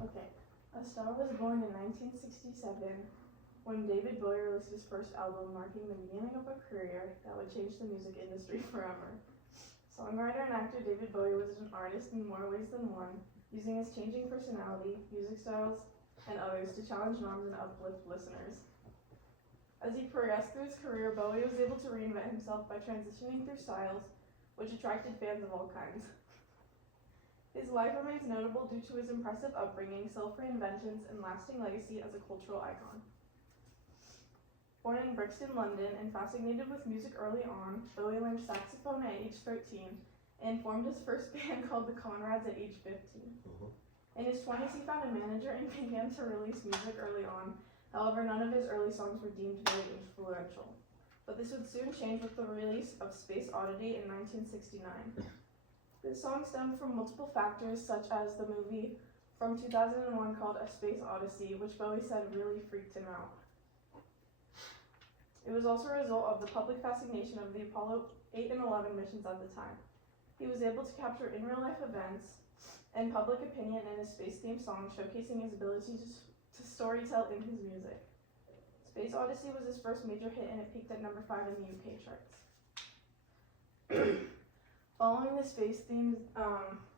Okay. A Star was born in 1967 when David Bowie released his first album, marking the beginning of a career that would change the music industry forever. Songwriter and actor David Bowie was an artist in more ways than one, using his changing personality, music styles, and others to challenge norms and uplift listeners. As he progressed through his career, Bowie was able to reinvent himself by transitioning through styles, which attracted fans of all kinds. His life remains notable due to his impressive upbringing, self-reinventions, and lasting legacy as a cultural icon. Born in Brixton, London, and fascinated with music early on, Bowie learned saxophone at age 13 and formed his first band called the Conrads at age 15. In his 20s, he found a manager and began to release music early on. However, none of his early songs were deemed very influential. But this would soon change with the release of Space Oddity in 1969. This song stemmed from multiple factors, such as the movie from 2001 called A Space Odyssey, which Bowie said really freaked him out. It was also a result of the public fascination of the Apollo 8 and 11 missions at the time. He was able to capture in real-life events and public opinion in his space-themed song, showcasing his ability to storytell in his music. Space Odyssey was his first major hit, and it peaked at number 5 in the UK charts. Following the space theme,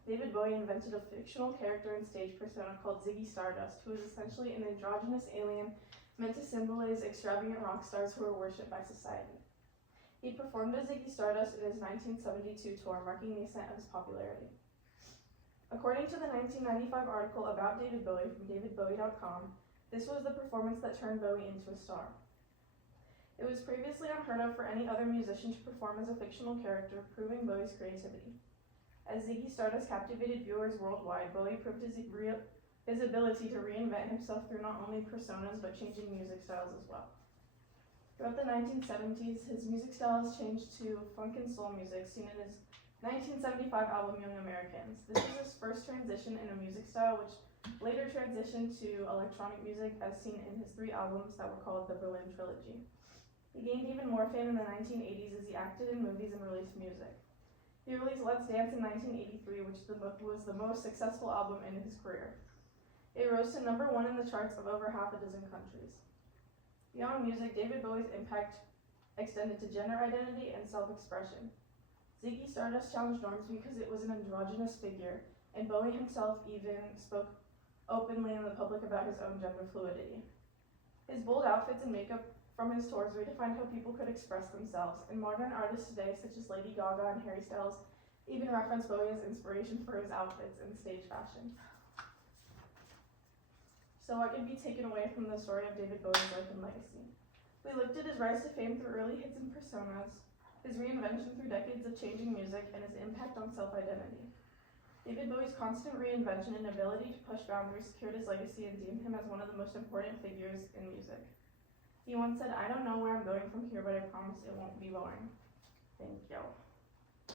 David Bowie invented a fictional character and stage persona called Ziggy Stardust, who is essentially an androgynous alien meant to symbolize extravagant rock stars who are worshipped by society. He performed as Ziggy Stardust in his 1972 tour, marking the ascent of his popularity. According to the 1995 article about David Bowie from davidbowie.com, this was the performance that turned Bowie into a star. It was previously unheard of for any other musician to perform as a fictional character, proving Bowie's creativity. As Ziggy Stardust captivated viewers worldwide, Bowie proved his ability to reinvent himself through not only personas but changing music styles as well. Throughout the 1970s, his music styles changed to funk and soul music, seen in his 1975 album Young Americans. This was his first transition in a music style, which later transitioned to electronic music, as seen in his 3 albums that were called the Berlin Trilogy. He gained even more fame in the 1980s as he acted in movies and released music. He released Let's Dance in 1983, which was the most successful album in his career. It rose to number 1 in the charts of over half a dozen countries. Beyond music, David Bowie's impact extended to gender identity and self-expression. Ziggy Stardust challenged norms because it was an androgynous figure, and Bowie himself even spoke openly in the public about his own gender fluidity. His bold outfits and makeup from his tours redefined how people could express themselves, and modern artists today, such as Lady Gaga and Harry Styles, even reference Bowie as inspiration for his outfits and stage fashion. So what can be taken away from the story of David Bowie's life and legacy? We looked at his rise to fame through early hits and personas, his reinvention through decades of changing music, and his impact on self-identity. David Bowie's constant reinvention and ability to push boundaries secured his legacy and deemed him as one of the most important figures in music. He once said, "I don't know where I'm going from here, but I promise it won't be boring." Thank you.